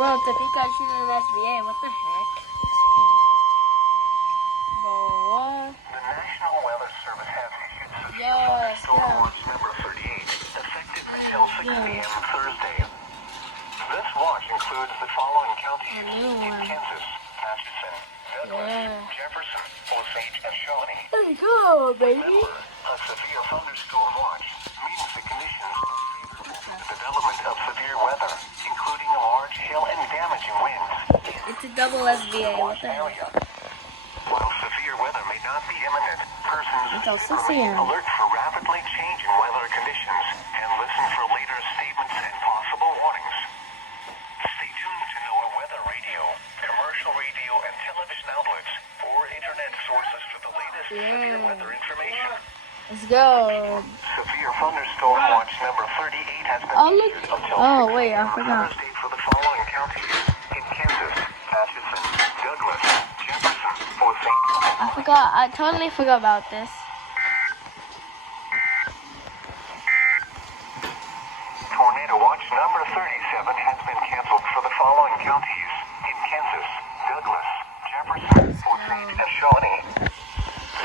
Bro, Topeka is shooting an SBA. What the heck? Bro, what? The National Weather Service has issued severe Yo, thunderstorm watch number 38, effective until 6 p.m. Thursday. This watch includes the following counties in Kansas: Atchison, Douglas, Jefferson, Osage, and Shawnee. Let's go, baby. Remember, a severe thunderstorm watch means the conditions favorable to the development of severe weather, including large hail and damaging winds. It's a double SBA. What the heck? While severe weather may not be imminent, persons Until 6 should remain a.m. alert for rapidly changing weather conditions and listen for later statements and possible warnings. Stay tuned to NOAA weather radio, commercial radio and television outlets, or internet sources for the latest severe weather information. Let's go. Severe thunderstorm watch number 38 has been Oh, look. issued until Oh, 6 wait, I p.m. forgot. Thursday for the following counties in Kansas: Atchison, Douglas, Jefferson, Osage. I forgot. I totally forgot about this. Tornado watch number 37 has been canceled for the following counties: